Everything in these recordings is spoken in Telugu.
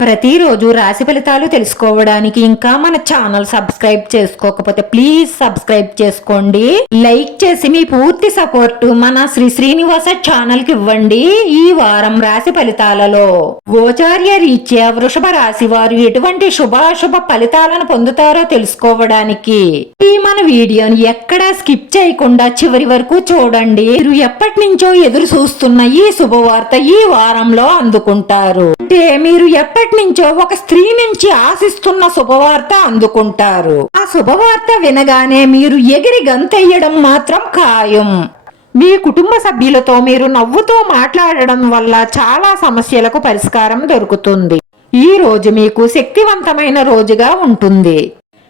ప్రతిరోజు రాశి ఫలితాలు తెలుసుకోవడానికి ఇంకా మన ఛానల్ సబ్స్క్రైబ్ చేసుకోకపోతే ప్లీజ్ సబ్స్క్రైబ్ చేసుకోండి. లైక్ చేసి మీ పూర్తి సపోర్ట్ మన శ్రీ శ్రీనివాస ఛానల్కి ఇవ్వండి ఈ వారం రాశి ఫలితాలలో. గోచార్య రీత్యా వృషభ రాశి వారు ఎటువంటి శుభాశుభ ఫలితాలను పొందుతారో తెలుసుకోవడానికి ఈ మన వీడియోని ఎక్కడా స్కిప్ చేయకుండా చివరి వరకు చూడండి. మీరు ఎప్పటి నుంచో ఎదురు చూస్తున్న ఈ శుభవార్త ఈ వారంలో అందుకుంటారు. అంటే మీరు ఎప్పటి నుంచో ఒక స్త్రీ నుంచి ఆశిస్తున్న శుభవార్త అందుకుంటారు. ఆ శుభవార్త వినగానే మీరు ఎగిరి గంతెయ్యడం మాత్రం ఖాయం. మీ కుటుంబ సభ్యులతో మీరు నవ్వుతూ మాట్లాడడం వల్ల చాలా సమస్యలకు పరిష్కారం దొరుకుతుంది. ఈ రోజు మీకు శక్తివంతమైన రోజుగా ఉంటుంది.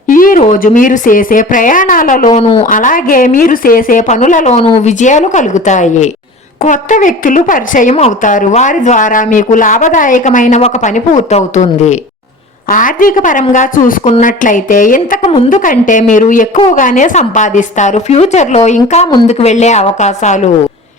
ఈ రోజు మీరు చేసే ప్రయాణాలలోనూ అలాగే మీరు చేసే పనులలోనూ విజయాలు కలుగుతాయి. కొత్త వ్యక్తులు పరిచయం అవుతారు. వారి ద్వారా మీకు లాభదాయకమైన ఒక పని పూర్తవుతుంది. ఆర్థిక పరంగా చూసుకున్నట్లయితే ఇంతకు ముందు కంటే మీరు ఎక్కువగానే సంపాదిస్తారు. ఫ్యూచర్లో ఇంకా ముందుకు వెళ్ళే అవకాశాలు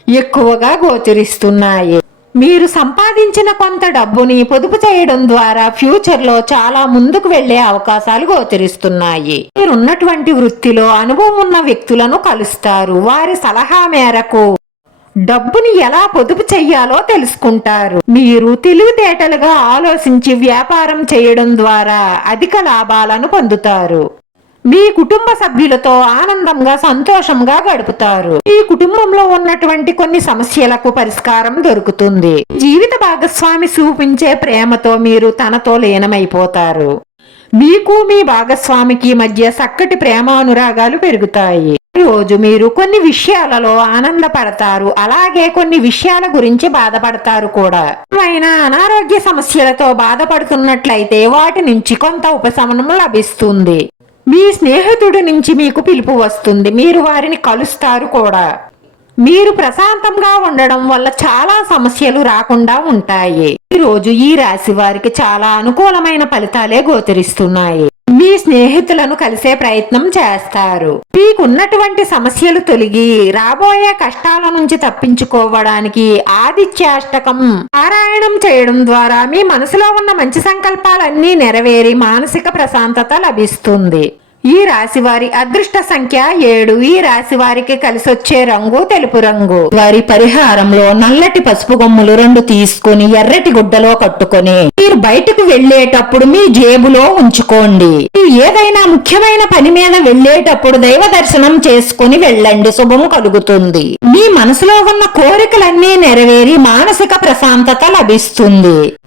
ఎక్కువగా గోచరిస్తున్నాయి. మీరు సంపాదించిన కొంత డబ్బుని పొదుపు చేయడం ద్వారా ఫ్యూచర్లో చాలా ముందుకు వెళ్ళే అవకాశాలు గోచరిస్తున్నాయి. మీరున్నటువంటి వృత్తిలో అనుభవం ఉన్న వ్యక్తులను కలుస్తారు. వారి సలహా మేరకు డబ్బుని ఎలా పొదుపు చెయ్యాలో తెలుసుకుంటారు. మీరు తెలివితేటలుగా ఆలోచించి వ్యాపారం చేయడం ద్వారా అధిక లాభాలను పొందుతారు. మీ కుటుంబ సభ్యులతో ఆనందంగా సంతోషంగా గడుపుతారు. ఈ కుటుంబంలో ఉన్నటువంటి కొన్ని సమస్యలకు పరిష్కారం దొరుకుతుంది. జీవిత భాగస్వామి చూపించే ప్రేమతో మీరు తనతో లీనమైపోతారు. మీకు మీ భాగస్వామికి మధ్య చక్కటి ప్రేమానురాగాలు పెరుగుతాయి. రోజు మీరు కొన్ని విషయాలలో ఆనందపడతారు. అలాగే కొన్ని విషయాల గురించి బాధపడతారు కూడా. ఏమైనా అనారోగ్య సమస్యలతో బాధపడుతున్నట్లయితే వాటి నుంచి కొంత ఉపశమనం లభిస్తుంది. మీ స్నేహితుడి నుంచి మీకు పిలుపు వస్తుంది. మీరు వారిని కలుస్తారు కూడా. మీరు ప్రశాంతంగా ఉండడం వల్ల చాలా సమస్యలు రాకుండా ఉంటాయి. ఈ రోజు ఈ రాశి వారికి చాలా అనుకూలమైన ఫలితాలే గోచరిస్తున్నాయి. మీ స్నేహితులను కలిసే ప్రయత్నం చేస్తారు. మీకున్నటువంటి సమస్యలు తొలగి రాబోయే కష్టాల నుంచి తప్పించుకోవడానికి ఆదిత్యాష్టకం పారాయణం చేయడం ద్వారా మీ మనసులో ఉన్న మంచి సంకల్పాలన్నీ నెరవేరి మానసిక ప్రశాంతత లభిస్తుంది. ఈ రాశి వారి అదృష్ట సంఖ్య ఏడు. ఈ రాశి వారికి కలిసొచ్చే రంగు తెలుపు రంగు. వారి పరిహారంలో నల్లటి పసుపు గొమ్ములు రెండు తీసుకుని ఎర్రటి గుడ్డలో కట్టుకొని మీరు బయటకు వెళ్ళేటప్పుడు మీ జేబులో ఉంచుకోండి. మీరు ఏదైనా ముఖ్యమైన పని మీద వెళ్ళేటప్పుడు దైవ దర్శనం చేసుకుని వెళ్ళండి. శుభము కలుగుతుంది. మీ మనసులో ఉన్న కోరికలన్నీ నెరవేరి మానసిక ప్రశాంతత లభిస్తుంది.